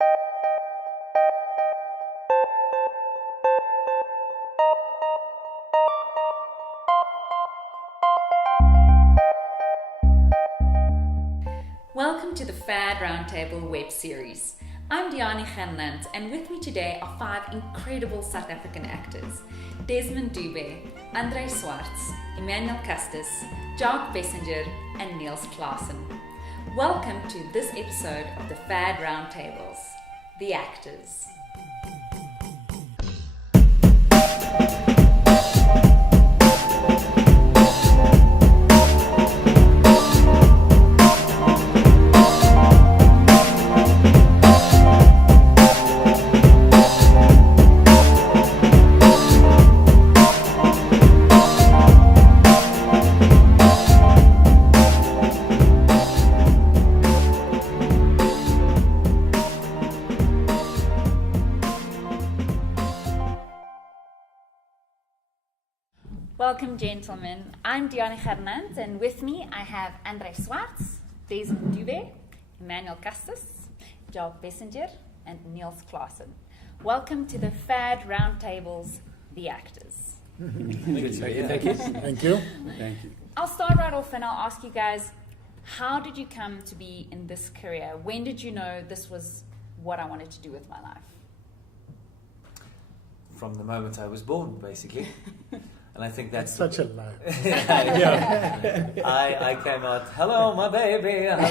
Welcome to the FAD Roundtable web series. I'm Diani Gernandt, and with me today are 5 incredible South African actors: Desmond, Dube, André, Schwartz, Emmanuel Castis, Jacques Bessenger, and Neels Clasen. Welcome to this episode of the FAD Roundtables, The Actors. Welcome, gentlemen. I'm Diani Gernandt, and with me I have André Schwartz, Desmond Dube, Emmanuel Castis, Jacques Bessenger, and Neels Clasen. Welcome to the FAD Roundtables, The Actors. Thank you. I'll start right off and I'll ask you guys, how did you come to be in this career? When did you know this was what I wanted to do with my life? From the moment I was born, basically. And I think that's such a lie. I came out, hello, my baby. Hello.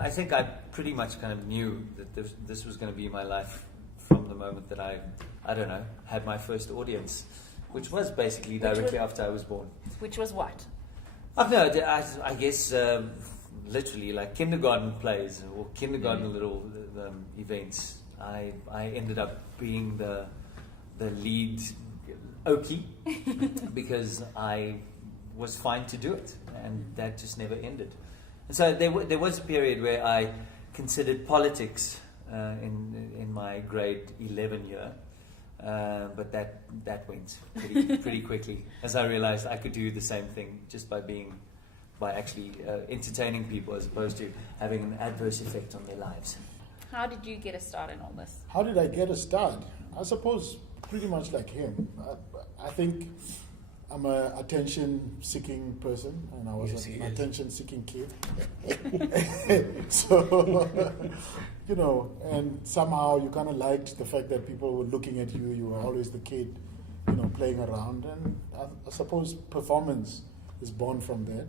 I think I pretty much kind of knew that this was going to be my life from the moment that I had my first audience, which was basically directly after I was born. Which was what? I guess literally like kindergarten plays or kindergarten little events. I ended up being the lead Okie because I was fine to do it, and that just never ended. And so there was a period where I considered politics in my grade 11 year, but that went pretty quickly as I realized I could do the same thing just by actually entertaining people as opposed to having an adverse effect on their lives. How did you get a start in all this? How did I get a start? I suppose pretty much like him. I think I'm an attention-seeking person, and I was an attention-seeking kid. So, and somehow you kind of liked the fact that people were looking at you. You were always the kid, playing around. And I suppose performance is born from there.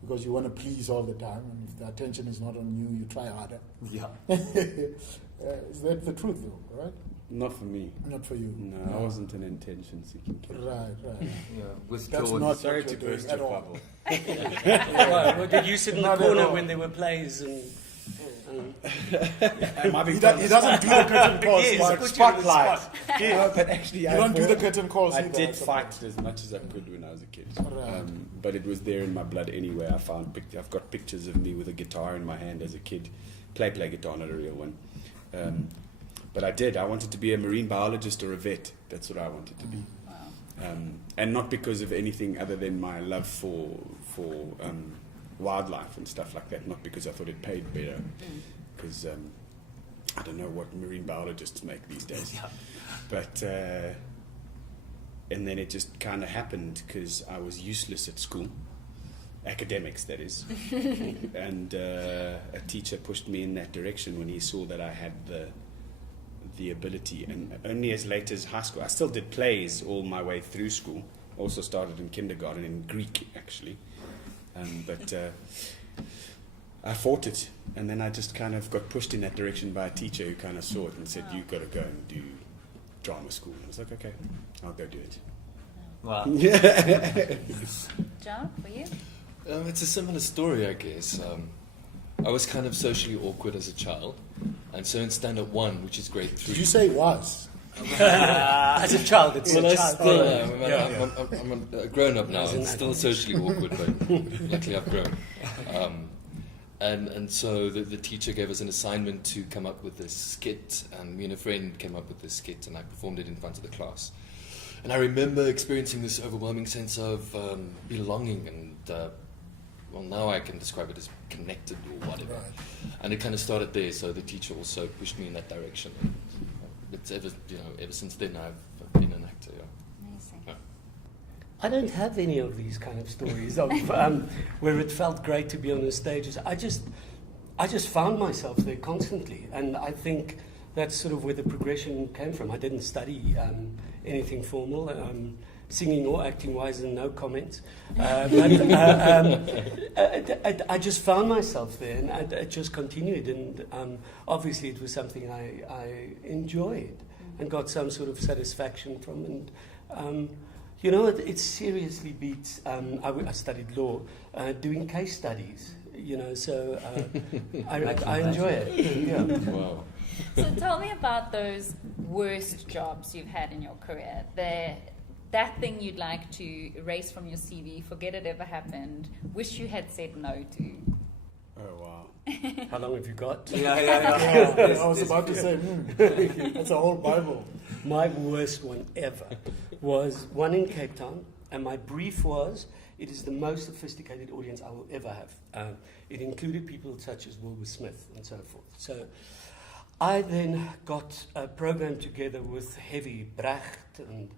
Because you want to please all the time, and if the attention is not on you, you try harder. Yeah. Is that the truth, though, right? Not for me. Not for you. No, I wasn't an attention-seeking kid. Right. Yeah, with That's George. not Sorry what to you're burst doing your at all. bubble. Well, did you sit in the Not at corner all. when there were plays and He doesn't do the curtain calls. Yes, Spotlight. No, but actually, You don't do the curtain calls I either, did suppose. fight as much as I could when I was a kid. Right. But it was there in my blood anyway. I've got pictures of me with a guitar in my hand as a kid. Play guitar, not a real one. But I wanted to be a marine biologist or a vet. That's what I wanted to be. Wow. And not because of anything other than my love for wildlife and stuff like that. Not because I thought it paid better. Because I don't know what marine biologists make these days. Yeah. But and then it just kind of happened because I was useless at school, academics that is, and a teacher pushed me in that direction when he saw that I had the ability. And only as late as high school, I still did plays all my way through school. Also started in kindergarten in Greek actually, but I fought it, and then I just kind of got pushed in that direction by a teacher who kind of saw it and said, "You've got to go and do drama school." And I was like, "Okay, I'll go do it." Wow. John, for you? it's a similar story, I guess. I was kind of socially awkward as a child, and so in Standard 1, which is grade 3. Did you say it was? As a child, it's Well, I child. still Oh, am. I'm a grown-up now, and still socially awkward, but luckily I've grown. And so the teacher gave us an assignment to come up with this skit, and me and a friend came up with this skit, and I performed it in front of the class. And I remember experiencing this overwhelming sense of belonging and well, now I can describe it as connected or whatever. Right. And it kind of started there, so the teacher also pushed me in that direction. And it's ever since then I've been an actor, yeah. Amazing. Yeah. I don't have any of these kind of stories of where it felt great to be on the stages. I just found myself there constantly, and I think that's sort of where the progression came from. I didn't study anything formal, singing or acting wise, and no comments. But I just found myself there, and it just continued. And obviously, it was something I enjoyed and got some sort of satisfaction from. And you know, it seriously beats. I studied law, doing case studies. You know, so I enjoy it. Yeah. Wow. So tell me about those worst jobs you've had in your career. That thing you'd like to erase from your CV, forget it ever happened, wish you had said no to. Oh, wow. How long have you got? Yeah, I was about to say, that's a whole Bible. My worst one ever was one in Cape Town, and my brief was, it is the most sophisticated audience I will ever have. It included people such as Wilbur Smith and so forth. So I then got a program together with heavy Brecht and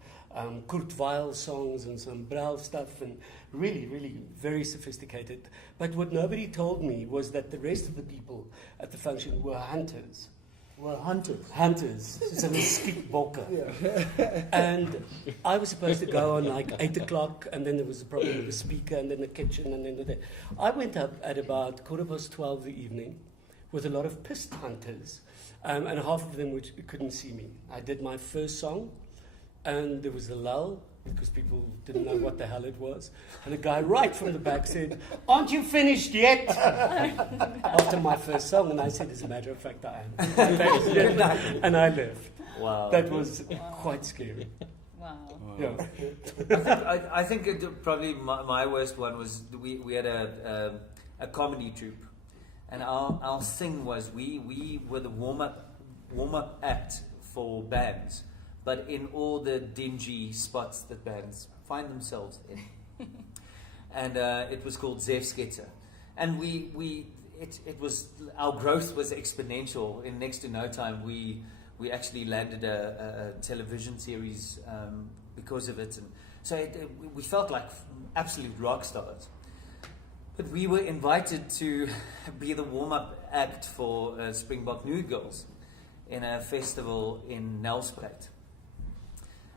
Kurt Weill songs and some Brel stuff, and really, really very sophisticated. But what nobody told me was that the rest of the people at the function were hunters. We're hunters. Hunters. So skietbokke. Yeah. And I was supposed to go on like 8 o'clock, and then there was a problem with the speaker, and then the kitchen, and then I went up at about 12:15 the evening with a lot of pissed hunters, and half of them couldn't see me. I did my first song, and there was a lull because people didn't know what the hell it was. And a guy right from the back said, "Aren't you finished yet?" After my first song, and I said, "As a matter of fact, I am." And I left. Wow. That was quite scary. Wow. Yeah. I think probably my worst one was we had a comedy troupe, and our thing was we were the warm up act for bands, but in all the dingy spots that bands find themselves in. And it was called Zefsketter. And it was, our growth was exponential. In next to no time, we actually landed a television series because of it. And so we felt like absolute rock stars. But we were invited to be the warm-up act for Springbok Nude Girls in a festival in Nelspruit.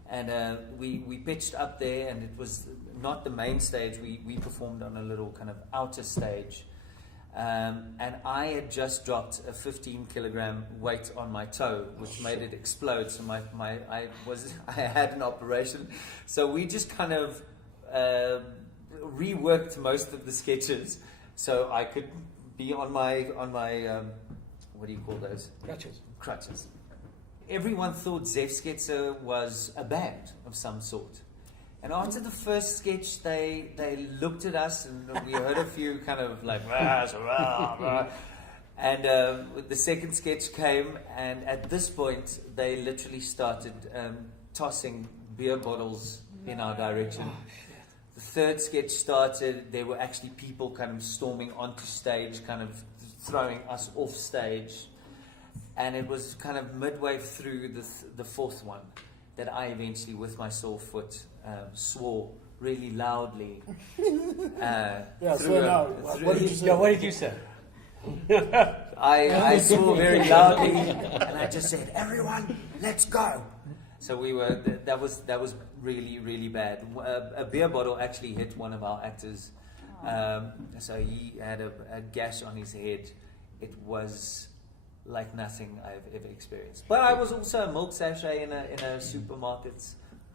And we pitched up there, and it was not the main stage. We performed on a little kind of outer stage. And I had just dropped a 15-kilogram weight on my toe, which made it explode. So I had an operation. So we just kind of reworked most of the sketches, so I could be on my what do you call those? Crutches. Everyone thought Zefsketter was a band of some sort. And after the first sketch, they looked at us, and we heard a few kind of like, rah, rah, rah. And the second sketch came, and at this point, they literally started tossing beer bottles in our direction. The third sketch started, there were actually people kind of storming onto stage, kind of throwing us off stage. And it was kind of midway through the fourth one that I eventually, with my sore foot, swore really loudly. Yeah, so now, what did you say? Yeah, what did you say? I swore very loudly, and I just said, "Everyone, let's go!" So we were. That was really, really bad. A beer bottle actually hit one of our actors, so he had a gash on his head. It was like nothing I've ever experienced. But I was also a milk sachet in a supermarket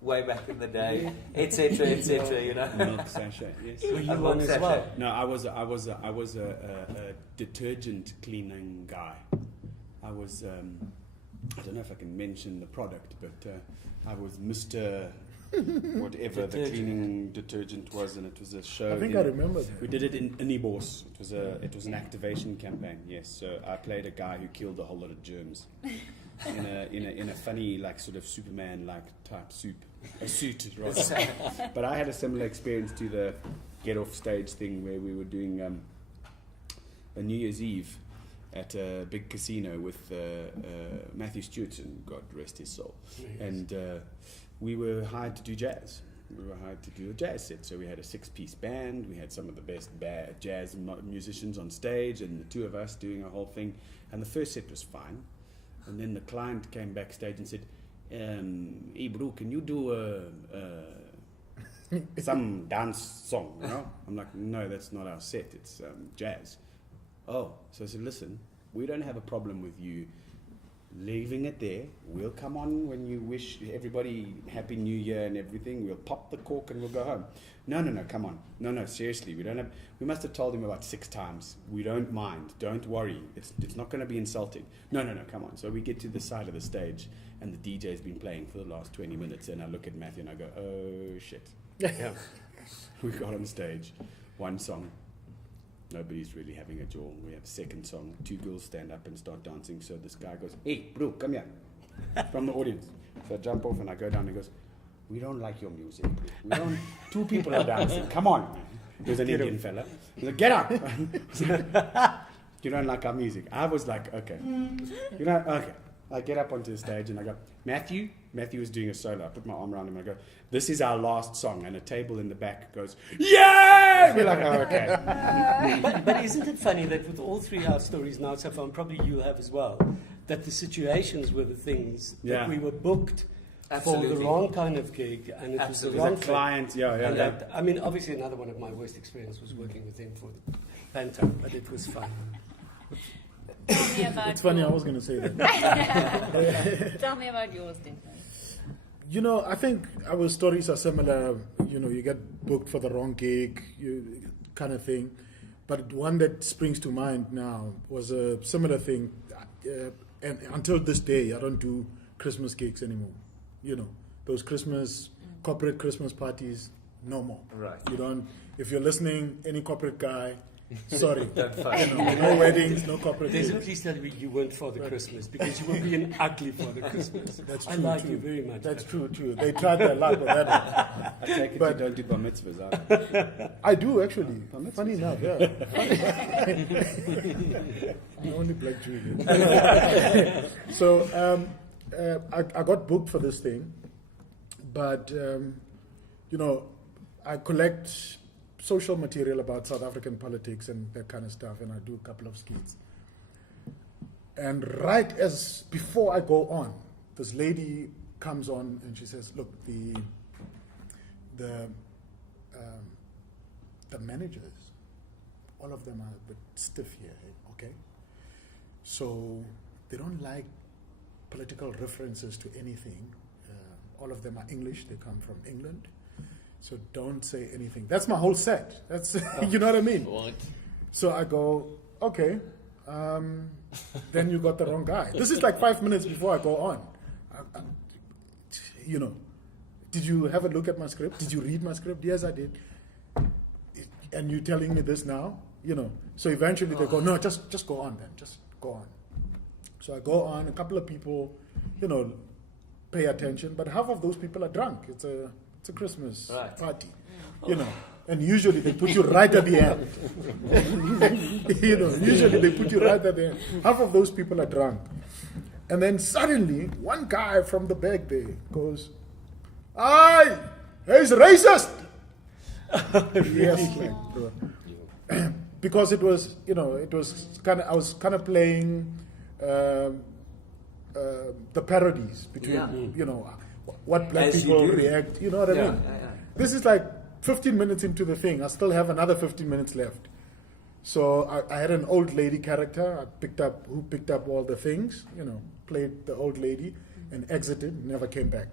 way back in the day, etc., etc. You know, Milk sachet, yes. Were you one as well? No, I was a detergent cleaning guy. I was I don't know if I can mention the product, but I was Mr. whatever the cleaning detergent was, and it was a show. I think I remember that. We did it in Inibos. It was an activation campaign. Yes, so I played a guy who killed a whole lot of germs in a funny, like, sort of Superman like type suit rather. But I had a similar experience to get off stage thing where we were doing a New Year's Eve at a big casino with Matthew Stewart, and God rest his soul. Yes. And we were hired to do jazz. We were hired to do a jazz set. So we had a 6-piece band. We had some of the best jazz musicians on stage, and the two of us doing a whole thing. And the first set was fine. And then the client came backstage and said, hey, bro, can you do some dance song? You know? I'm like, no, that's not our set. It's jazz. Oh, so I said, listen, we don't have a problem with you leaving it there. We'll come on when you wish everybody Happy New Year and everything. We'll pop the cork and we'll go home. No, come on. No, seriously. We must have told him about 6 times. We don't mind. Don't worry. It's not going to be insulting. No, come on. So we get to the side of the stage and the DJ's been playing for the last 20 minutes, and I look at Matthew and I go, oh, shit. Yeah. We got on stage, 1 song. Nobody's really having a jaw. We have a 2nd song. 2 girls stand up and start dancing. So this guy goes, hey, bro, come here. From the audience. So I jump off and I go down and he goes, we don't like your music. We don't. 2 people are dancing. Come on. There's an Indian fella. He's like, get up. You don't like our music. I was like, okay. Okay. I get up onto the stage and I go, Matthew was doing a solo. I put my arm around him and I go, this is our last song. And a table in the back goes, yeah! We're like, oh, okay. But isn't it funny that with all 3 our stories now so far, and probably you have as well, that the situations were the things that we were booked Absolutely. for the wrong kind of gig, and it was the wrong client. And that, I mean, obviously another one of my worst experiences was working with him for the Panto, but it was fun. Tell me about It's funny, I your- was going to say that. Tell me about yours, Desmond. You know, I think our stories are similar. You know, you get booked for the wrong gig, kind of thing. But one that springs to mind now was a similar thing. And until this day, I don't do Christmas gigs anymore. You know, those corporate Christmas parties, no more. Right. You don't, if you're listening, any corporate guy, sorry. Don't fight. You know, no weddings, no corporate There's gigs. at least that you weren't Father Christmas, because you were being ugly Father Christmas. That's I true, like too. you very much. That's true. They tried their luck with that one. I take it But- you don't do bar mitzvahs either. I do actually. Funny enough, yeah. I'm only black Jew. So I got booked for this thing, but you know, I collect social material about South African politics and that kind of stuff, and I do a couple of skits. And right as before I go on, this lady comes on and she says, "Look, the managers, all of them are a bit stiff here, okay? So they don't like political references to anything. All of them are English. They come from England. So don't say anything." That's my whole set. That's you know what I mean? What? So I go, okay, then you got the wrong guy. This is like 5 minutes before I go on. You know, did you have a look at my script? Did you read my script? Yes, I did. And you telling me this now? You know, so eventually they go, no, just go on then. Just go on. So I go on. A couple of people, you know, pay attention, but half of those people are drunk. It's a Christmas party, you know. And usually they put you right at the end. You know, usually they put you right at the end. Half of those people are drunk. And then suddenly, one guy from the back there goes, "Aye, he's racist!" Yes, like, bro. Because it was, you know, I was kind of playing the parodies between, you know, what black As you people do. react, you know what I mean? This is like 15 minutes into the thing. I still have another 15 minutes left. So I had an old lady character who picked up all the things, you know, played the old lady and exited, never came back.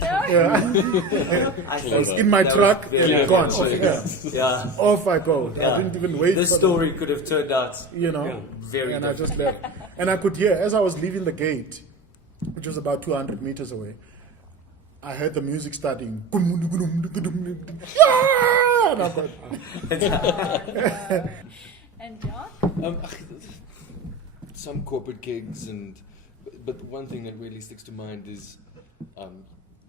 No. Yeah. I I was think in my that truck was very and gone. good. Yeah. Yeah. Off I go. Yeah. I didn't even wait This for story could have turned out you know, very and I different. just left. And I could hear, as I was leaving the gate, which was about 200 meters away, I heard the music starting. Yeah! And I thought, And Jacques? Some corporate gigs, but one thing that really sticks to mind is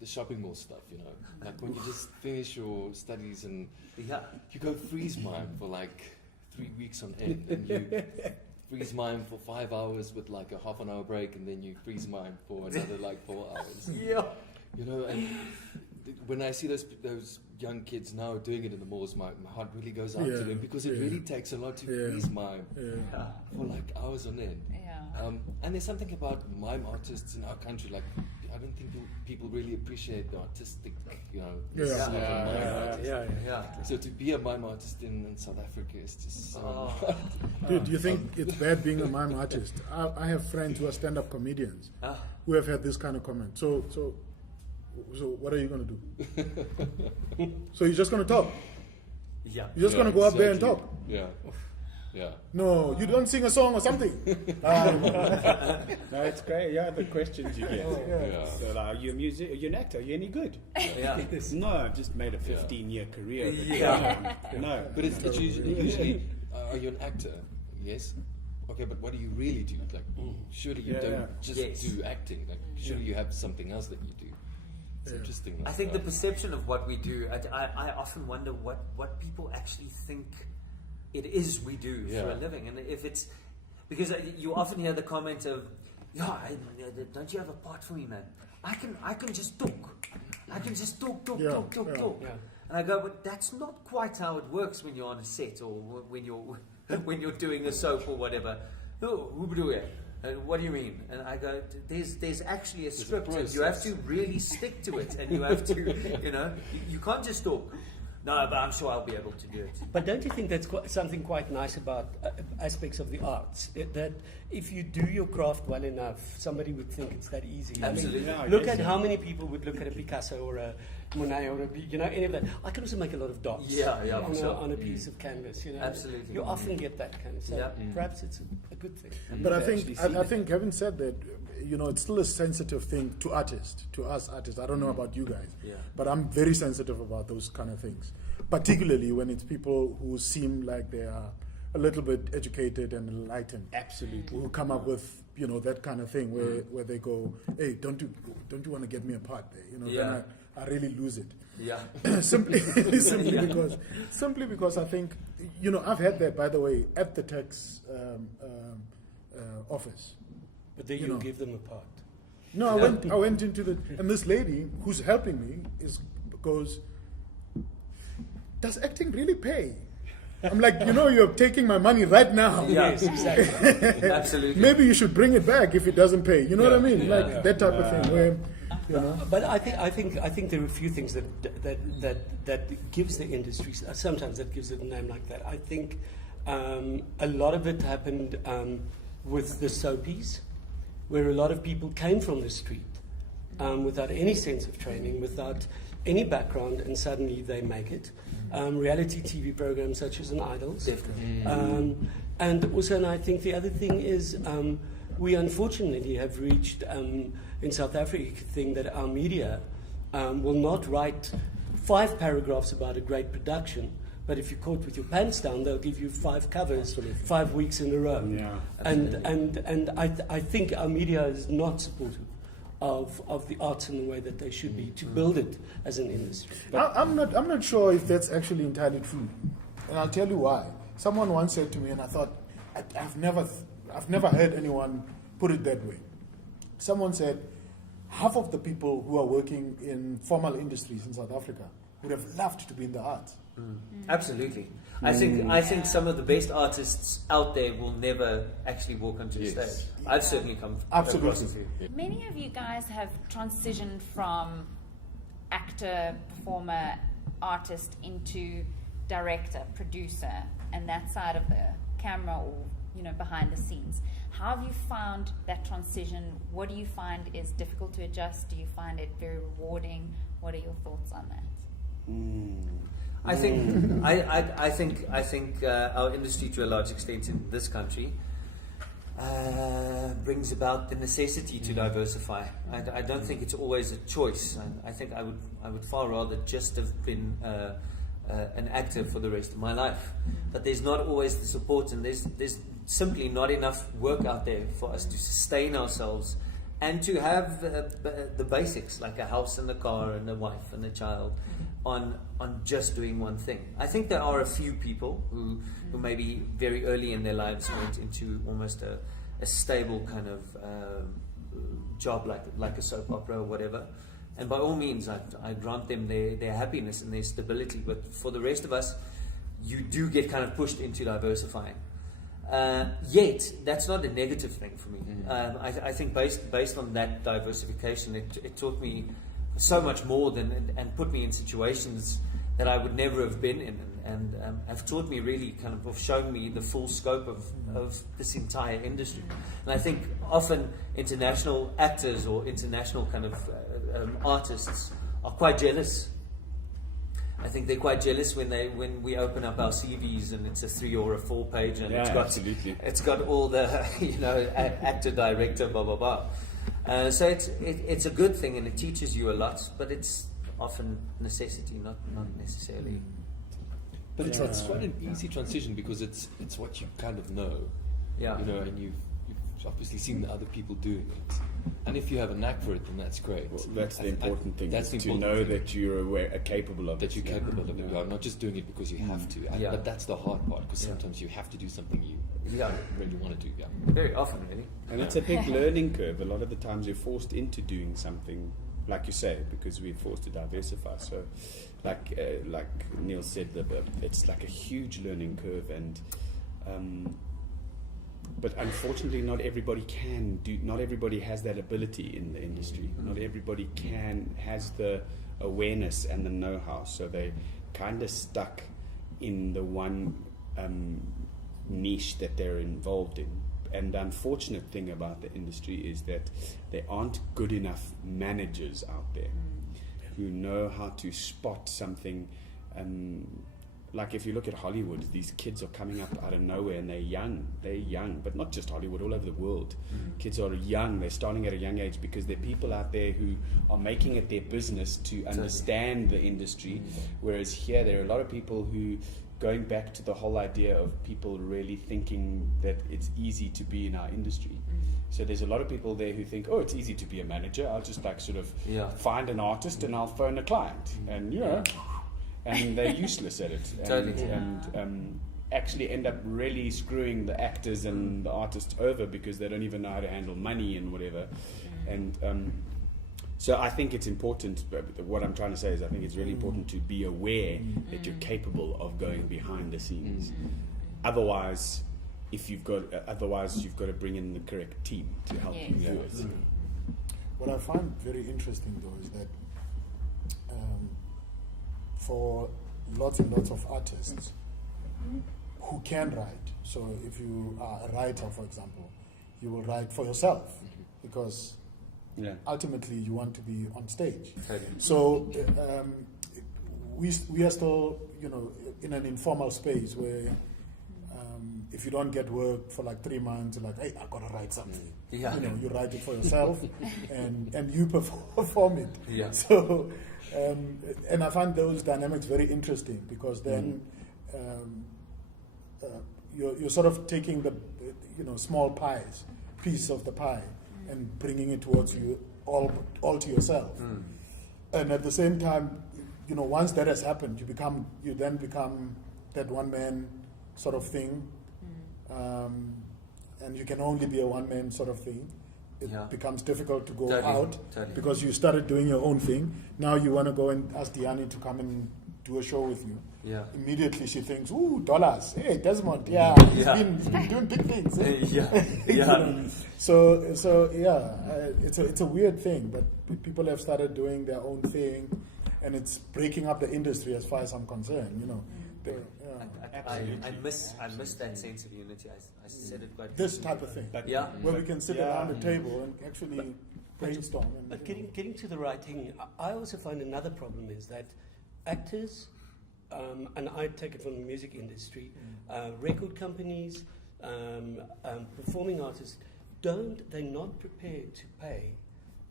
the shopping mall stuff, you know, like when you just finish your studies and Yeah. you go freeze mime for like 3 weeks on end, and you freeze mime for 5 hours with like a half an hour break, and then you freeze mime for another like 4 hours. Yeah. You know, and when I see those young kids now doing it in the malls, my heart really goes out to them, because it really takes a lot to freeze mime for like hours on end. Yeah. And there's something about mime artists in our country, like I don't think people really appreciate the artistic, you know, side of mime artists. Yeah. So to be a mime artist in South Africa is just so... Dude, do you think it's bad being a mime artist? I have friends who are stand-up comedians who have had this kind of comment. So what are you going to do? So you're just going to talk? Yeah. You're just going to go up there and talk? Yeah. Yeah. No, you don't sing a song or something? No, it's great. Yeah, the questions you get. Yeah. So, like, are you a music? Are you an actor? Are you any good? Yeah. No, I've just made a 15-year career. But no. But it's usually are you an actor? Yes. Okay, but what do you really do? Like, surely you don't just do acting. Like, surely you have something else that you do. It's interesting. Like I think the perception of what we do, I often wonder what people actually think it is we do for a living. And if it's, because you often hear the comment of, don't you have a part for me, man? I can just talk. I can just talk. Yeah. And I go, but that's not quite how it works when you're on a set, or when you're doing a soap or whatever. No, what do you mean? And I go, there's actually a script, and you have to really stick to it, and you have to, you can't just talk. No, but I'm sure I'll be able to do it. But don't you think that's something quite nice about aspects of the arts? That if you do your craft well enough, somebody would think it's that easy. Absolutely. I mean, look at how many people would look at a Picasso or a Monet or any of that. I can also make a lot of dots on a piece of canvas. Absolutely. You often get that kind of stuff. Perhaps it's a good thing. But I think having said that, it's still a sensitive thing to artists, to us artists. I don't know about you guys, but I'm very sensitive about those kind of things, particularly when it's people who seem like they are a little bit educated and enlightened. Absolutely. Who come up with that kind of thing where they go, hey, don't you want to get me a part there? Then I really lose it. Yeah. simply because I think I've had that, by the way, at the tax office. But then you give them a part. No, I went into and this lady who's helping me goes, does acting really pay? I'm like, you're taking my money right now. Yeah. Yes, exactly. Absolutely. Maybe you should bring it back if it doesn't pay. You know what I mean? That type of thing. Where, But I think there are a few things that gives the industry, sometimes that gives it a name like that. I think a lot of it happened with the soapies, where a lot of people came from the street without any sense of training, without any background, and suddenly they make it. Reality TV programs such as Idols. Definitely. And I think the other thing is we unfortunately have reached in South Africa a thing that our media will not write 5 paragraphs about a great production, but if you're caught with your pants down, they'll give you 5 covers 5 weeks in a row. Yeah. And I think our media is not supportive of the arts in the way that they should be to build it as an industry. I'm not sure if that's actually entirely true, and I'll tell you why. Someone once said to me, and I thought, I've never heard anyone put it that way. Someone said, half of the people who are working in formal industries in South Africa would have loved to be in the arts. Absolutely. I think some of the best artists out there will never actually walk onto the stage. I've certainly come across a few. Many of you guys have transitioned from actor, performer, artist into director, producer, and that side of the camera or behind the scenes. How have you found that transition? What do you find is difficult to adjust? Do you find it very rewarding? What are your thoughts on that? I think our industry, to a large extent in this country, brings about the necessity to diversify. I don't think it's always a choice. I think I would far rather just have been an actor for the rest of my life. But there's not always the support, and there's simply not enough work out there for us to sustain ourselves and to have the basics, like a house and a car and a wife and a child, on just doing one thing. I think there are a few people who maybe very early in their lives went into almost a stable kind of job, like a soap opera or whatever. And by all means, I grant them their happiness and their stability. But for the rest of us, you do get kind of pushed into diversifying. Yet, that's not a negative thing for me. I think based on that diversification, it taught me so much more and put me in situations that I would never have been in, and have taught me really kind of shown me the full scope of this entire industry. And I think often international actors or international kind of artists are quite jealous. I think they're quite jealous when we open up our CVs and it's a 3 or a 4 page and it's got all the actor, director, blah blah blah. So it's a good thing and it teaches you a lot, but it's often necessity, not necessarily. But it's quite an easy transition because it's what you kind of know. Yeah. And you've obviously seen the other people doing it. And if you have a knack for it, then that's great. Well, that's the important thing. That's to know that you're capable of it. That you're capable of it. You are not just doing it because you have to. But that's the hard part, because sometimes you have to do something you really want to do. Yeah. Very often, really. And it's a big learning curve. A lot of the times you're forced into doing something, like you say, because we're forced to diversify. So, like Neil said, it's like a huge learning curve, and but unfortunately, not everybody has that ability in the industry. Not everybody has the awareness and the know-how. So they kind of stuck in the one niche that they're involved in. And the unfortunate thing about the industry is that there aren't good enough managers out there who know how to spot something. Like if you look at Hollywood, these kids are coming up out of nowhere and they're young, but not just Hollywood, all over the world. Kids are young, they're starting at a young age because there are people out there who are making it their business to understand the industry, whereas here there are a lot of people who, going back to the whole idea of people really thinking that it's easy to be in our industry. So there's a lot of people there who think, oh, it's easy to be a manager, I'll just find an artist and I'll phone a client, and and they're useless at it, and actually end up really screwing the actors and the artists over because they don't even know how to handle money and whatever. And so I think it's important, what I'm trying to say is I think it's really important to be aware that you're capable of going behind the scenes. Otherwise you've got to bring in the correct team to help you do it. What I find very interesting though is that for lots and lots of artists who can write. So if you are a writer, for example, you will write for yourself because ultimately you want to be on stage. So we are still, in an informal space where if you don't get work for like 3 months, you're like, hey, I gotta write something. You write it for yourself and you perform it. So. And I find those dynamics very interesting because then you're sort of taking the small piece of the pie and bringing it towards you all to yourself. And at the same time, once that has happened, you then become that one man sort of thing, and you can only be a one man sort of thing. It becomes difficult to go out because you started doing your own thing. Now you want to go and ask Diani to come and do a show with you. Immediately she thinks, ooh, dollars. Hey, Desmond, he's been doing big things. So it's a weird thing, but people have started doing their own thing, and it's breaking up the industry as far as I'm concerned. I miss that sense of unity. I said it quite. This type of thing, where we can sit around the table and actually brainstorm. But getting to the writing, I also find another problem is that actors, and I take it from the music industry, record companies, performing artists, they're not prepared to pay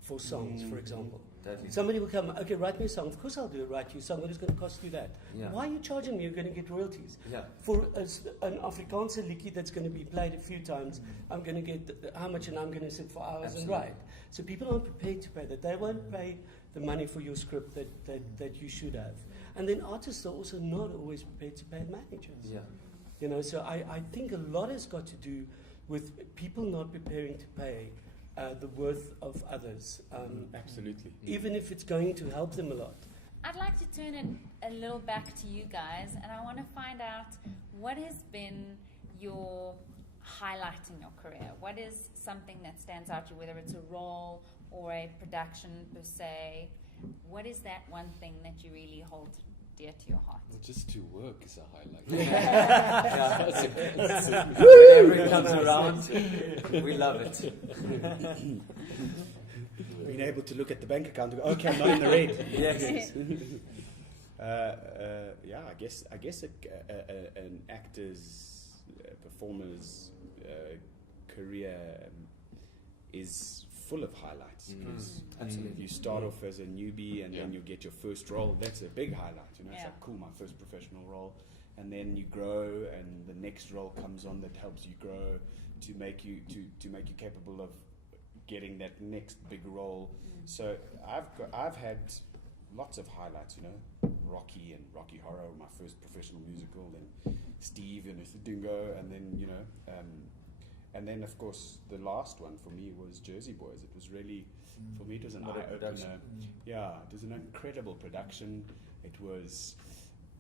for songs, for example. Totally. Somebody will come, okay, write me a song. Of course I'll do it, write you a song, but it's going to cost you that. Yeah. Why are you charging me? You're going to get royalties. Yeah. For an Afrikaanse liedjie that's going to be played a few times, I'm going to get how much, and I'm going to sit for hours Absolutely. and write. So people aren't prepared to pay that. They won't pay the money for your script that you should have. And then artists are also not always prepared to pay managers. Yeah. You know, so I think a lot has got to do with people not preparing to pay the worth of others. Absolutely. Even if it's going to help them a lot. I'd like to turn it a little back to you guys, and I want to find out what has been your highlight in your career. What is something that stands out to you, whether it's a role or a production per se? What is that one thing that you really hold dear to your heart? Well, just to work is a highlight. Whenever it comes around, we love it. Being able to look at the bank account and go, okay, I'm not in the red. Yes. Yeah, I guess an actor's, performer's career is full of highlights. Because Absolutely. you start off as a newbie and then you get your first role. That's a big highlight. You know, it's Yeah. like, cool, my first professional role. And then you grow, and the next role comes on that helps you grow to make you capable of getting that next big role. So I've had lots of highlights, you know, Rocky and Rocky Horror, my first professional musical, and Steve and Dingo, and then, you know, and then of course the last one for me was Jersey Boys. It was really, for me, it was an What a eye-opener. production. Yeah, it was an incredible production. It was,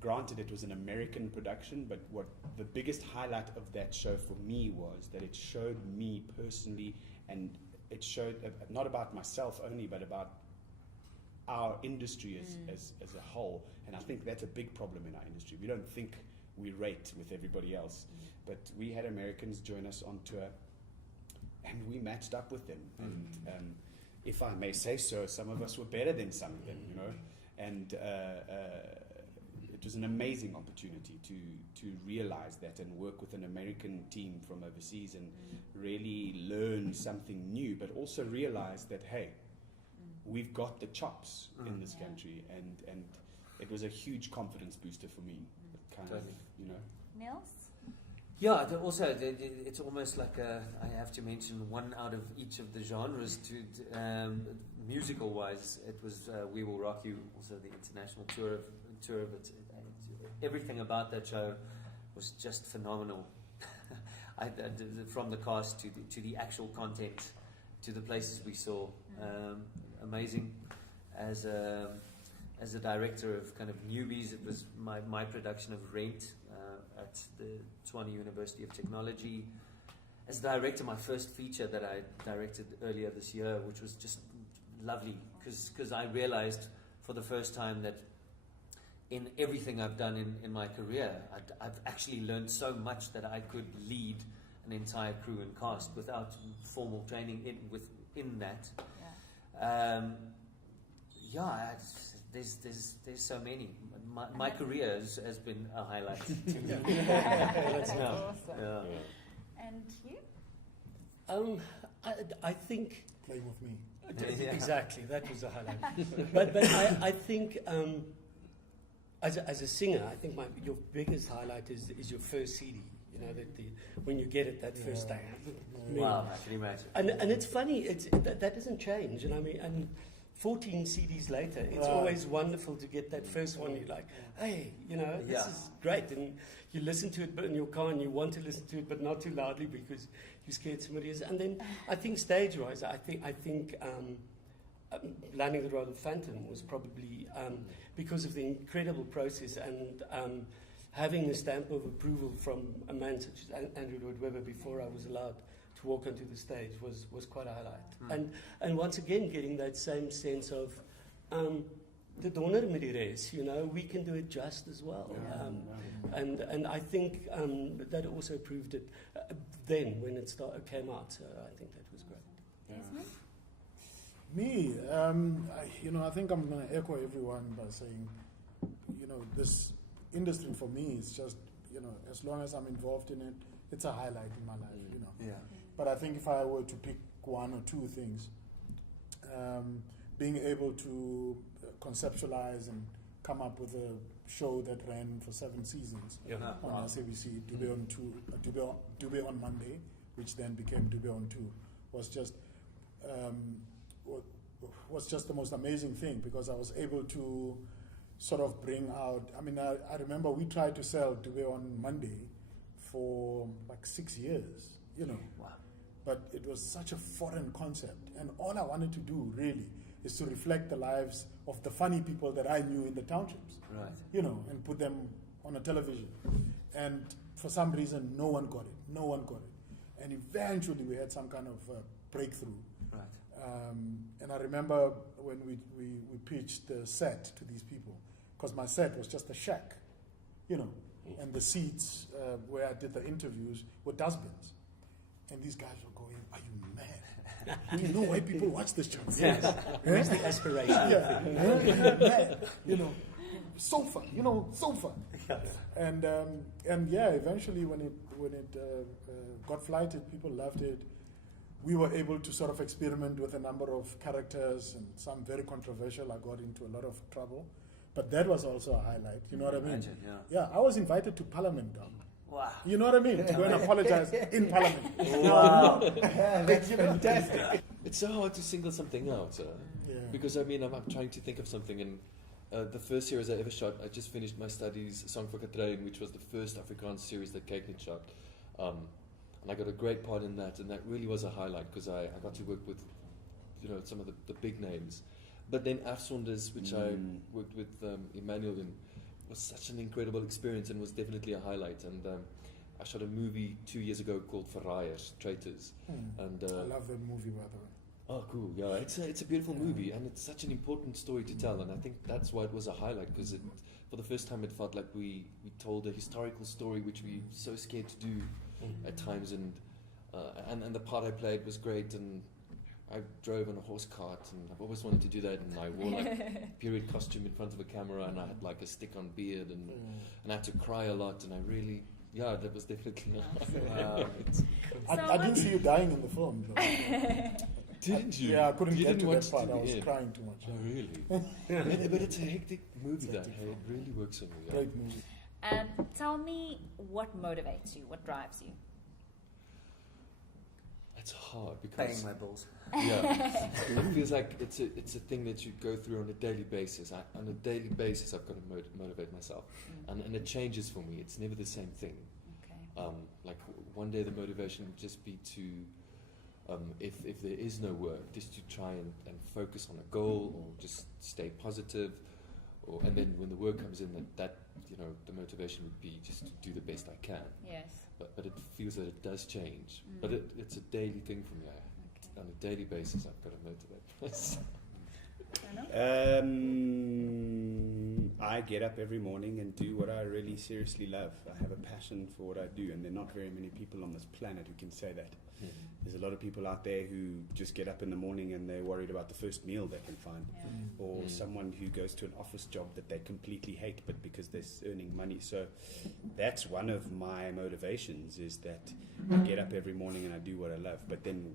granted, it was an American production, but what the biggest highlight of that show for me was that it showed me personally, and it showed not about myself only, but about our industry as a whole. And I think that's a big problem in our industry. We don't think we rate with everybody else. But we had Americans join us on tour, and we matched up with them. And if I may say so, some of us were better than some of them, you know. And it was an amazing opportunity to realize that and work with an American team from overseas and really learn something new, but also realize that, hey, we've got the chops in this country, and it was a huge confidence booster for me. Kind of, you know. Neels? Yeah, also it's almost like I have to mention one out of each of the genres. Musical-wise, it was We Will Rock You, also the international tour of it. Everything about that show was just phenomenal. From the cast to the actual content, to the places we saw, amazing. As a director of kind of newbies, it was my production of Rent at the Tshwane University of Technology. As a director, my first feature that I directed earlier this year, which was just lovely, because I realized for the first time that in everything I've done in my career, I've actually learned so much that I could lead an entire crew and cast without formal training in that. There's so many. My career has been a highlight to me. That's awesome. Yeah. And you? I think Playing with me. exactly that was a highlight. but I think as a singer, I think your biggest highlight is your first CD. You know, when you get it that first day. Wow, I can imagine. And it's funny. That doesn't change. And I mean, and 14 CDs later, it's always wonderful to get that first one. You're like, hey, you know, this is great. And you listen to it in your car, and you want to listen to it, but not too loudly because you're scared somebody else. And then I think stage-wise, I think Landing the Royal Phantom was probably because of the incredible process and having the stamp of approval from a man such as Andrew Lloyd Webber before I was allowed to walk onto the stage was quite a highlight. And once again, getting that same sense of the donder met die res, you know, we can do it just as well. And I think that also proved it then when it came out. So I think that was great. Desmond? Me, I think I'm going to echo everyone by saying, this industry for me is just, as long as I'm involved in it, it's a highlight in my life, Yeah. But I think if I were to pick one or two things, being able to conceptualize and come up with a show that ran for 7 seasons on SABC, Dube on Monday, which then became Dube on 2, was just the most amazing thing, because I was able to sort of bring out, I remember we tried to sell Dube on Monday for like 6 years, Wow. but it was such a foreign concept, and all I wanted to do really is to reflect the lives of the funny people that I knew in the townships, Right. and put them on a television. And for some reason, no one got it. And eventually we had some kind of breakthrough. Right. And I remember when we pitched the set to these people, because my set was just a shack, and the seats where I did the interviews were dustbins. And these guys were going, "Are you mad? Do you know why people watch this channel?" Where's the aspiration? Yeah, mad. Sofa. And eventually when it got flighted, people loved it. We were able to sort of experiment with a number of characters, and some very controversial. I got into a lot of trouble, but that was also a highlight. You know what I mean? Imagine, Yeah, I was invited to Parliament, dog. Wow. You know what I mean? To go and apologize in Parliament. Wow. That's fantastic. It's so hard to single something out, Yeah. because I'm trying to think of something, and the first series I ever shot, I just finished my studies, Song for Katrain, which was the first Afrikaans series that Kate shot, and I got a great part in that, and that really was a highlight, because I got to work with, some of the big names. But then Afzonders, which I worked with Emmanuel in, was such an incredible experience, and was definitely a highlight. And I shot a movie 2 years ago called Verraaiers, Traitors. And I love that movie, by the way. oh, cool! Yeah, it's a beautiful movie, and it's such an important story to tell. And I think that's why it was a highlight, because for the first time it felt like we told a historical story, which we're so scared to do at times. And the part I played was great, and I drove in a horse cart, and I've always wanted to do that, and I wore like a period costume in front of a camera, and I had like a stick-on beard, and I had to cry a lot, and I really, that was definitely I didn't see you dying in the film, though. Didn't you? Yeah, I couldn't You get to didn't that watch part. to I the was end. crying too much. Oh, really? But it's a hectic movie, that. hectic Hey, it really works on me. Yeah. Great movie. Tell me what motivates you, what drives you. It's hard because Paying my bills. yeah, it feels like it's a thing that you go through on a daily basis. On a daily basis, I've got to motivate myself, and it changes for me. It's never the same thing. Okay. Like one day the motivation would just be to, if there is no work, just to try and focus on a goal, or just stay positive, and then when the work comes in, that the motivation would be just to do the best I can. Yes. But it feels that it does change. But it's a daily thing for me. On a daily basis, I've got to motivate myself. I get up every morning and do what I really seriously love. I have a passion for what I do, and there are not very many people on this planet who can say that. There's a lot of people out there who just get up in the morning and they're worried about the first meal they can find, or someone who goes to an office job that they completely hate, but because they're earning money. So that's one of my motivations, is that I get up every morning and I do what I love, but then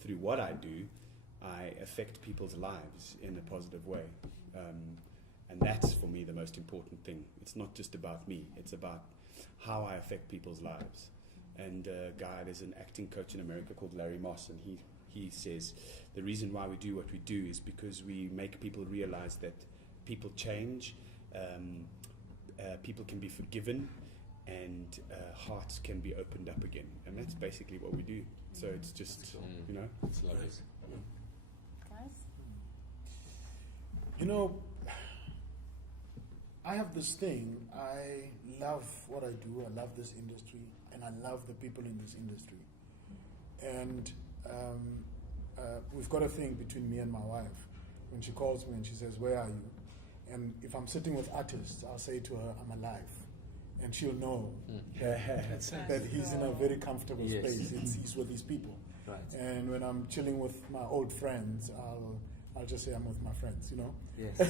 through what I do, I affect people's lives in a positive way. And that's, for me, the most important thing. It's not just about me. It's about how I affect people's lives. And there's an acting coach in America called Larry Moss, and he says the reason why we do what we do is because we make people realize that people change, people can be forgiven, and hearts can be opened up again. And that's basically what we do. So it's just, It's lovely. Guys? I have this thing. I love what I do. I love this industry, and I love the people in this industry. And we've got a thing between me and my wife. When she calls me and she says, "Where are you?" And if I'm sitting with artists, I'll say to her, "I'm alive." And she'll know that he's in a very comfortable space. He's with his people. Right. And when I'm chilling with my old friends, I'll just say I'm with my friends, Yes.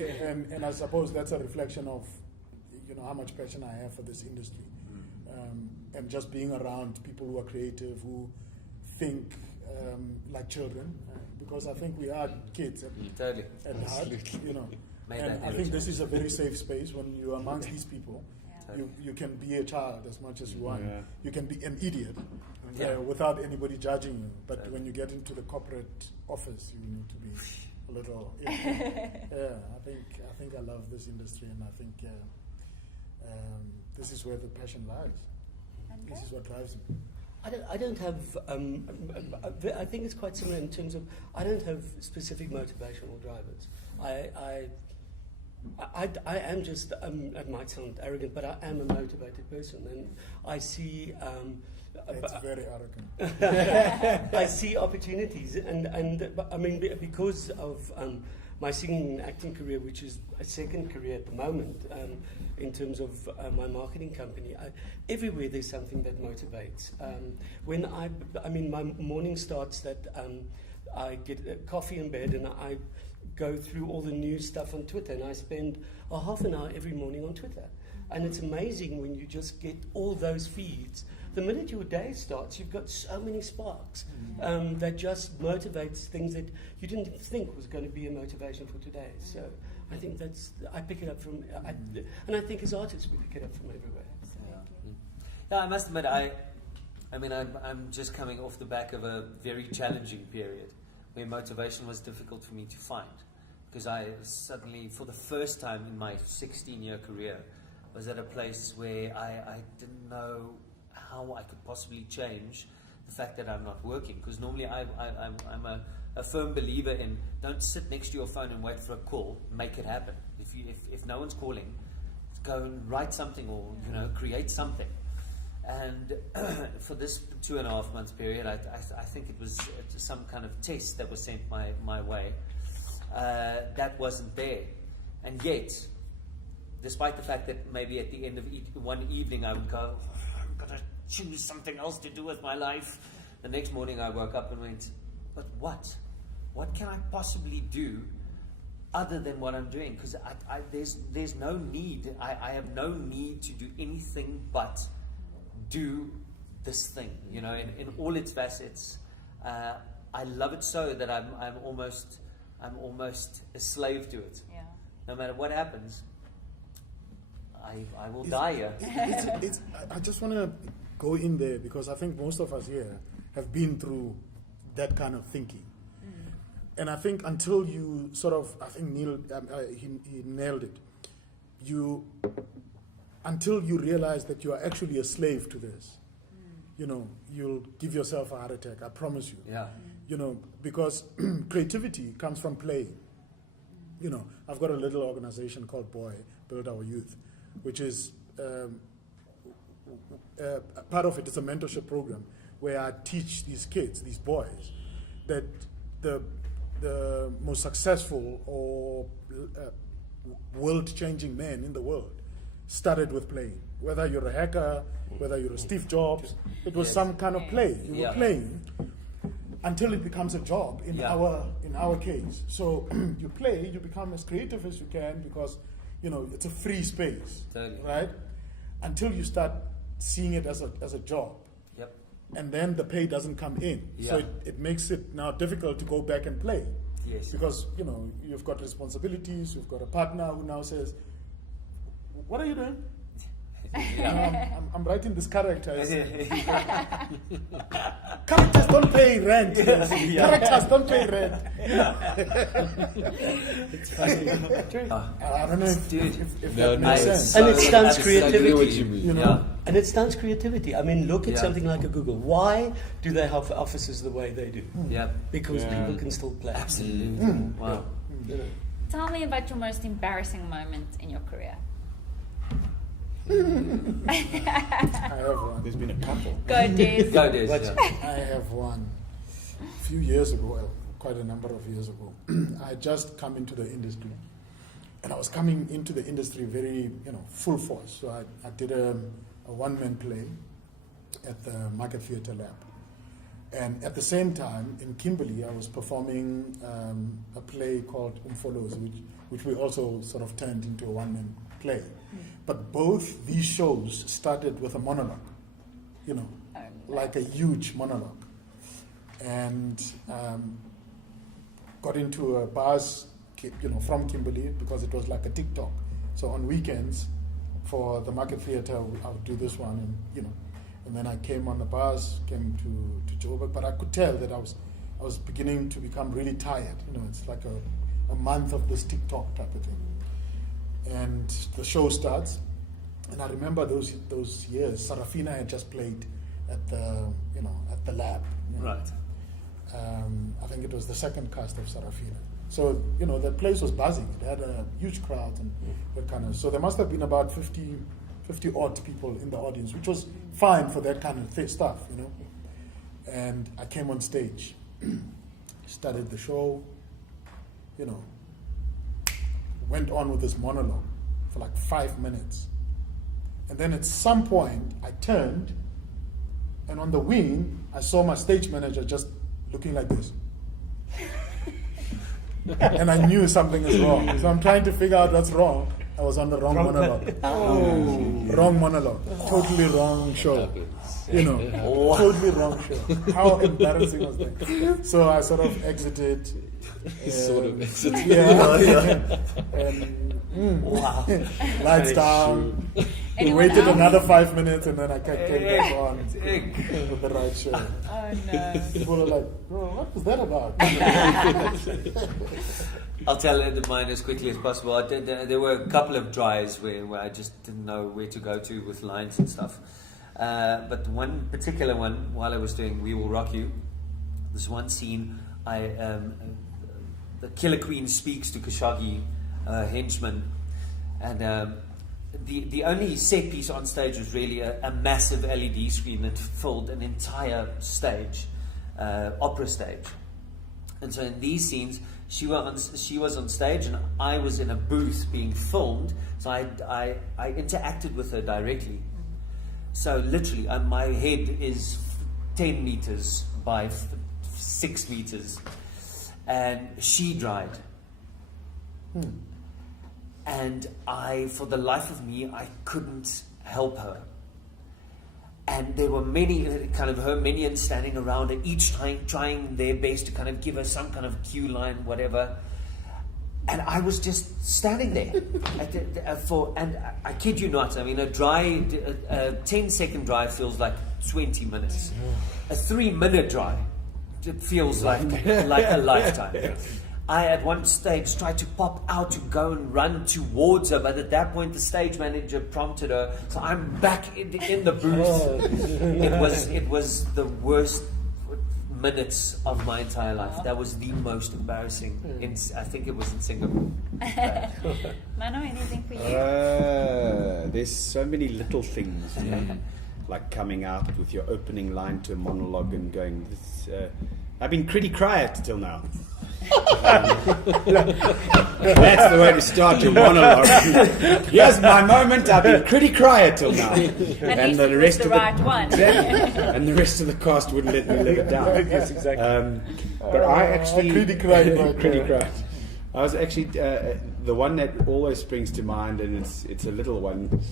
and I suppose that's a reflection of, how much passion I have for this industry, and just being around people who are creative, who think like children, because I think we are kids Totally. at heart, you know. Made And that I think this is a very safe space when you're amongst these people. Yeah. You can be a child as much as you want. Yeah. You can be an idiot Yeah. without anybody judging you. But Totally. when you get into the corporate office, you need to be a little. I think I love this industry, and I think this is where the passion lies. This is what drives me. I don't have. I think it's quite similar in terms of I don't have specific motivational drivers. I am just. It might sound arrogant, but I am a motivated person, and I see. It's very arrogant. I see opportunities, and I mean because of my singing and acting career, which is a second career at the moment, in terms of my marketing company, everywhere there's something that motivates. When I mean, my morning starts that I get coffee in bed and I go through all the news stuff on Twitter, and I spend a half an hour every morning on Twitter. And it's amazing when you just get all those feeds. The minute your day starts, you've got so many sparks that just motivates things that you didn't think was going to be a motivation for today. So I think I pick it up from, and I think as artists we pick it up from everywhere. Yeah, I must admit, I mean, I'm just coming off the back of a very challenging period where motivation was difficult for me to find, because I suddenly, for the first time in my 16-year career, was at a place where I didn't know how I could possibly change the fact that I'm not working. Because normally I'm a firm believer in don't sit next to your phone and wait for a call, make it happen. If no one's calling, go and write something or create something. And for this 2.5 months period, I think it was some kind of test that was sent my way that wasn't there. And yet, despite the fact that maybe at the end of one evening I would go, I'm going to choose something else to do with my life. The next morning I woke up and went, but what? What can I possibly do other than what I'm doing? Because there's no need. I have no need to do anything but do this thing, in all its facets. I love it so that I'm almost a slave to it. Yeah. No matter what happens, I will die here. I just want to go in there because I think most of us here have been through that kind of thinking. And I think until you sort of, I think Neil, he nailed it. Until you realize that you are actually a slave to this, you'll give yourself a heart attack, I promise you. Yeah. Because creativity comes from play. I've got a little organization called Boy, Build Our Youth, which is part of it is a mentorship program where I teach these kids, these boys, that the most successful or world-changing men in the world started with playing. Whether you're a hacker, whether you're a Steve Jobs, it was some kind of play. You were playing until it becomes a job in our case. So you play, you become as creative as you can because it's a free space, right? Until you start seeing it as a job. Yep. And then the pay doesn't come in. So it makes it now difficult to go back and play. Yes. Because, you've got responsibilities, you've got a partner who now says, what are you doing? I'm writing this character. Characters don't pay rent. Characters don't pay rent. It's funny. I don't know if that makes sense. And it stunts Exactly what creativity. you mean. And it stunts creativity. I mean, look at something like a Google. Why do they have offices the way they do? Yeah. Because people can still play. Absolutely. Wow. Tell me about your most embarrassing moment in your career. I have one. There's been a couple. Go, Des. Go, Des. I have one. A few years ago, well, quite a number of years ago, I had just come into the industry. And I was coming into the industry very, full force. So I did a one-man play at the Market Theatre Lab. And at the same time, in Kimberley, I was performing a play called which we also sort of turned into a one-man play. But both these shows started with a monologue, like a huge monologue. and got into a bars, from Kimberley, because it was like a TikTok. So on weekends, for the Market Theatre, I would do this one, and then I came on the bus, came to Joburg, but I could tell that I was beginning to become really tired. It's like a month of this TikTok type of thing. And the show starts, and I remember those years, Sarafina had just played at the lab. Right. I think it was the second cast of Sarafina. So, the place was buzzing. It had a huge crowd and that kind of. So there must have been about 50 odd people in the audience, which was fine for that kind of stuff, And I came on stage, started the show, went on with this monologue for like 5 minutes. And then at some point, I turned, and on the wing, I saw my stage manager just looking like this. And I knew something is wrong. So I'm trying to figure out what's wrong. I was on the wrong monologue. Wrong monologue. Totally wrong show. Totally wrong show. How embarrassing was that? So I sort of exited. Yeah. And lights down. We waited another 5 minutes, and then I came back on with the right show. Oh no. People are like, "Bro, what was that about?" I'll tell mine as quickly as possible. There were a couple of dries where I just didn't know where to go to with lines and stuff. But one particular one, while I was doing We Will Rock You, this one scene, the Killer Queen speaks to Khashoggi, henchman, and the only set piece on stage was really a massive LED screen that filled an entire stage, opera stage. And so in these scenes, she was on stage and I was in a booth being filmed. So I interacted with her directly. So literally, my head is 10 meters by 6 meters, and she dried. And for the life of me, I couldn't help her. And there were many kind of her minions standing around her, each trying their best to kind of give her some kind of cue line, whatever. And I was just standing there. And I kid you not, I mean, a 10-second drive feels like 20 minutes. A 3-minute drive, it feels like a lifetime. I at one stage tried to pop out to go and run towards her, but at that point the stage manager prompted her, so I'm back in the booth. It was the worst minutes of my entire life. That was the most embarrassing. I think it was in Singapore. Mano, anything for you? There's so many little things, like coming out with your opening line to a monologue and going, I've been pretty quiet till now. That's the way to start your monologue. Here's my moment. I've been pretty quiet till now, and the rest of right one. And the rest of the cast wouldn't let me live it down. Yes, exactly. But I actually pretty quiet. I was actually the one that always springs to mind, and it's a little one.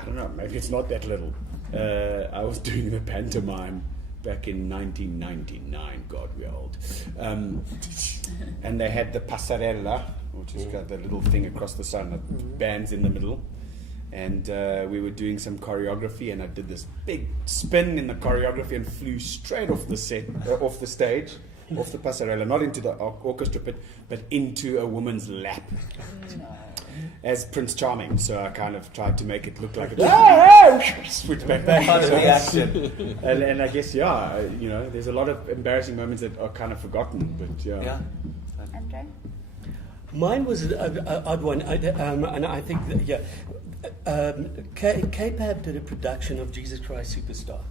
I don't know. Maybe it's not that little. I was doing the pantomime back in 1999, God, we're old. And they had the passarella, which has got the little thing across the sun, that bands in the middle. And we were doing some choreography, and I did this big spin in the choreography and flew straight off the stage, off the passarella, not into the orchestra pit, but into a woman's lap. As Prince Charming, so I kind of tried to make it look like a switch back. Part of the action. And I guess, there's a lot of embarrassing moments that are kind of forgotten, but Yeah. André? Mine was an odd one, and I think that, K-Pab did a production of Jesus Christ Superstar,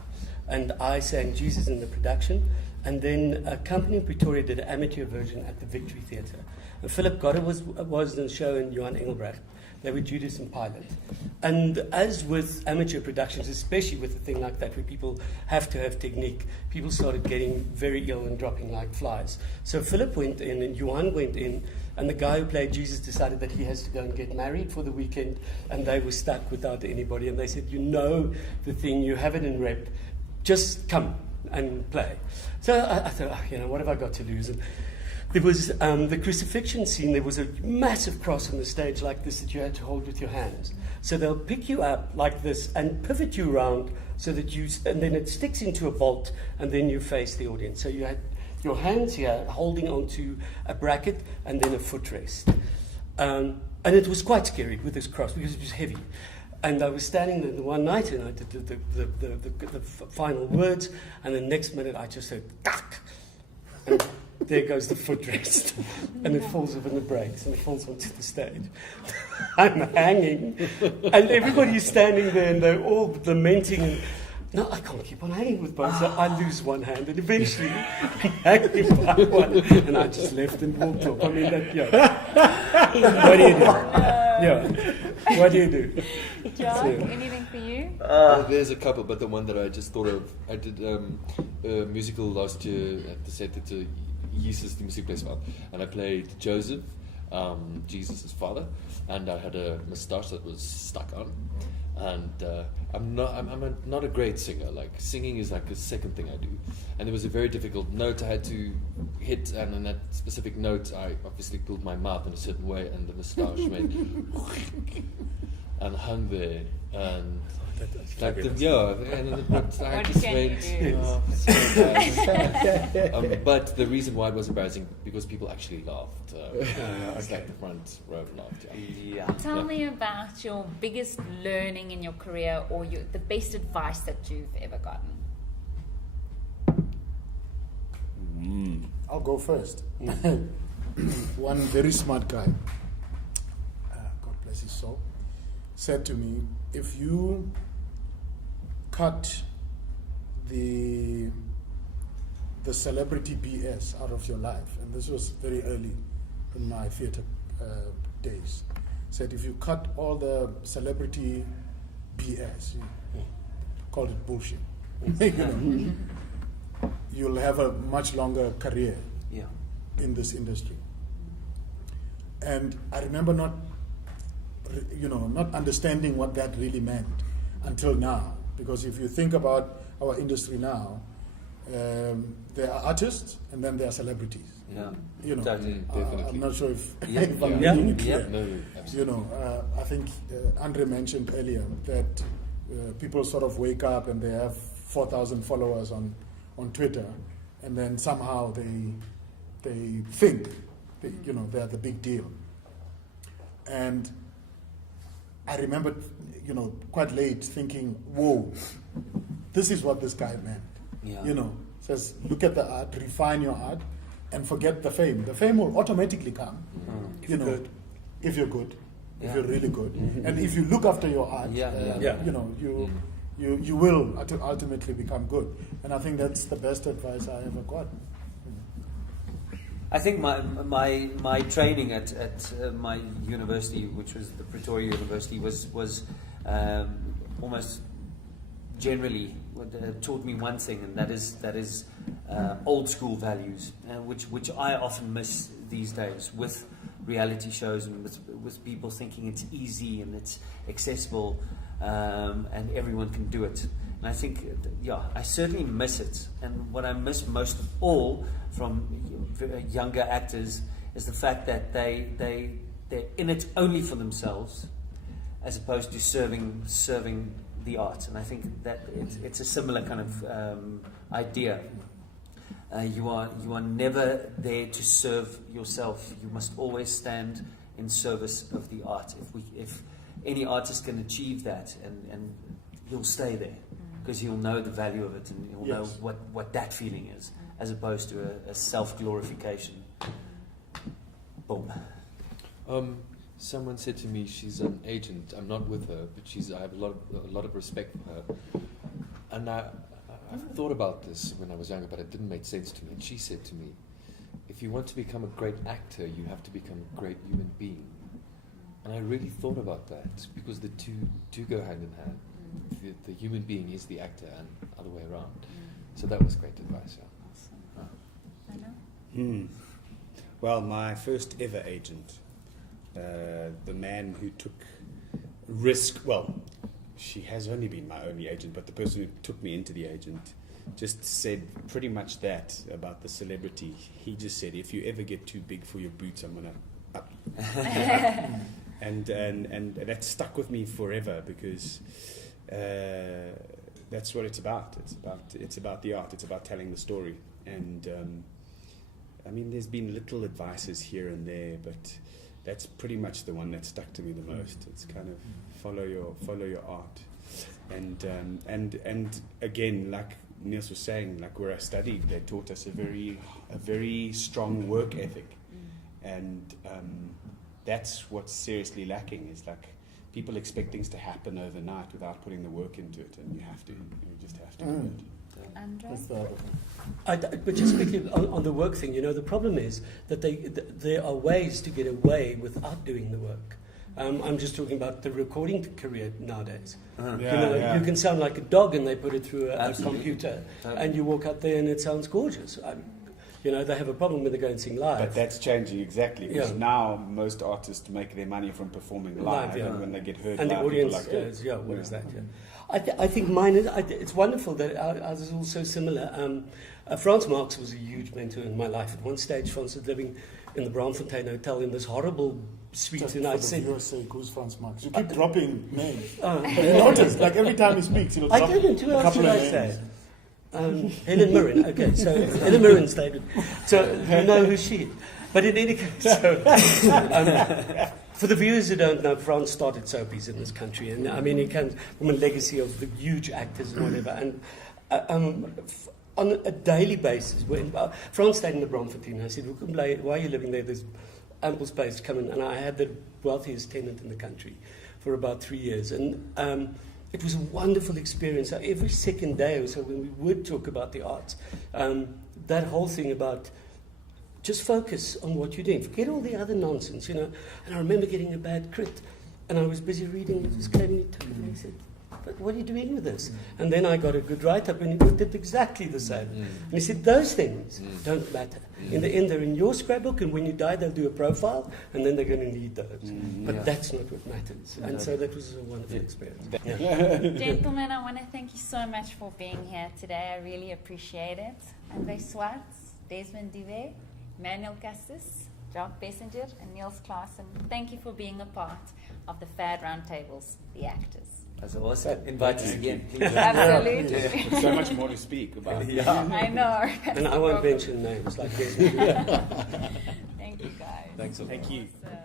and I sang Jesus in the production, and then a company in Pretoria did an amateur version at the Victory Theatre. And Philip Goddard was in the show, and Johan Engelbrecht. They were Judas and Pilate. And as with amateur productions, especially with a thing like that where people have to have technique, people started getting very ill and dropping like flies. So Philip went in and Johan went in, and the guy who played Jesus decided that he has to go and get married for the weekend, and they were stuck without anybody. And they said, the thing, you have it in rep, just come. and play. So I thought, what have I got to lose? And there was the crucifixion scene. There was a massive cross on the stage like this that you had to hold with your hands. So they'll pick you up like this and pivot you around so that and then it sticks into a bolt, and then you face the audience. So you had your hands here holding onto a bracket and then a footrest. And it was quite scary with this cross because it was heavy. And I was standing there the one night and I did the final words, and the next minute I just heard, "Tack!" And there goes the footrest. And it falls over the breaks and it falls onto the stage. I'm hanging, and everybody's standing there and they're all lamenting. And, no, I can't keep on hanging with both. So I lose one hand, and eventually I'm hanging by one, and I just left and walked off. I mean, what do you do? What do you do? Jacques, anything for you? There's a couple, but the one that I just thought of, I did a musical last year at the set at the Jesus die Muziekfestival, and I played Joseph, Jesus' father, and I had a moustache that was stuck on. And I'm not a great singer. Like, singing is like a second thing I do. And there was a very difficult note I had to hit, and in that specific note I obviously pulled my mouth in a certain way, and the moustache went and hung there, and like and I just went. But the reason why it was embarrassing because people actually laughed. It's like the front row laughed. Yeah. Tell me about your biggest learning in your career, or the best advice that you've ever gotten. I'll go first. One very smart guy, God bless his soul, said to me, if you cut the celebrity BS out of your life, and this was very early in my theatre days, said if you cut all the celebrity BS, called it bullshit, you'll have a much longer career in this industry. And I remember not understanding what that really meant until now. Because if you think about our industry now, there are artists and then there are celebrities. Definitely. I'm not sure if I'm making it clear. No, absolutely. I think André mentioned earlier that people sort of wake up and they have 4,000 followers on Twitter, and then somehow they think they're the big deal. And I remember, quite late thinking, whoa, this is what this guy meant. Says, look at the art, refine your art, and forget the fame. The fame will automatically come, if you're good, if you're really good. And if you look after your art, you will ultimately become good. And I think that's the best advice I ever got. I think my training at my university, which was the Pretoria University, was almost generally taught me one thing, and that is old school values, which I often miss these days with reality shows and with people thinking it's easy and it's accessible and everyone can do it. And I think, I certainly miss it. And what I miss most of all from younger actors is the fact that they're in it only for themselves, as opposed to serving the art. And I think that it's a similar kind of idea. You are never there to serve yourself. You must always stand in service of the art. If any artist can achieve that, and he'll stay there, because he'll know the value of it, and he'll know what that feeling is, as opposed to a self-glorification. Boom. Someone said to me she's an agent. I'm not with her, but I have a lot of respect for her. And I've thought about this when I was younger, but it didn't make sense to me. And she said to me, if you want to become a great actor, you have to become a great human being. And I really thought about that, because the two go hand in hand. The human being is the actor, and other way around. So that was great advice. Well, my first ever agent, the man who took risk. Well, she has only been my only agent, but the person who took me into the agent just said pretty much that about the celebrity. He just said, if you ever get too big for your boots, I'm gonna up you. and that stuck with me forever, because that's what it's about. It's about the art. It's about telling the story. And I mean, there's been little advices here and there, but that's pretty much the one that stuck to me the most. It's kind of follow your art, and again, like Neels was saying, like where I studied, they taught us a very strong work ethic, and that's what's seriously lacking. Is like people expect things to happen overnight without putting the work into it, and you just have to do it. André? That's the other thing. But just quickly on the work thing, the problem is that there are ways to get away without doing the work. I'm just talking about the recording career nowadays. You can sound like a dog, and they put it through a computer, and you walk out there and it sounds gorgeous. They have a problem when they go and sing live. But that's changing exactly, because now most artists make their money from performing live, and when they get heard and live, the audience people are like, goes, what is that? Yeah. I think mine is, it's wonderful that ours is all so similar. Franz Marx was a huge mentor in my life. At one stage, Franz was living in the Braamfontein Hotel in this horrible suite, Just and for I the said, viewer's sake, who's Franz Marx? You keep dropping names. Have you noticed? Like every time he speaks, he'll drop I didn't. Who a else couple did of I names. say? Helen Mirren. Okay, so Helen Mirren stayed. So you know who she is. But in any case, for the viewers who don't know, Franz started soapies in this country, and I mean he comes from a legacy of the huge actors and whatever. And on a daily basis, when Franz stayed in the Braamfontein, I said, "Why are you living there? There's ample space to come in." And I had the wealthiest tenant in the country for about 3 years, and it was a wonderful experience. So every second day or so, when we would talk about the arts, that whole thing about just focus on what you're doing. Forget all the other nonsense, And I remember getting a bad crit, and I was busy reading. He just came and he took it, and he said, "But what are you doing with this?" And then I got a good write-up, and he did exactly the same. And he said, those things don't matter. In the end, they're in your scrapbook, and when you die, they'll do a profile, and then they're going to need those. But that's not what matters. And so that was a wonderful experience. Gentlemen, I want to thank you so much for being here today. I really appreciate it. André Schwartz, Desmond, Dube, Emmanuel Castis, Jacques Bessenger, and Neels Clasen. Thank you for being a part of the FAD Roundtables, the actors. That's awesome. Invite us again, please. Absolutely. There's so much more to speak about. I know. And I won't mention names like this. Thank you, guys. Thanks a lot. Thank you. Awesome.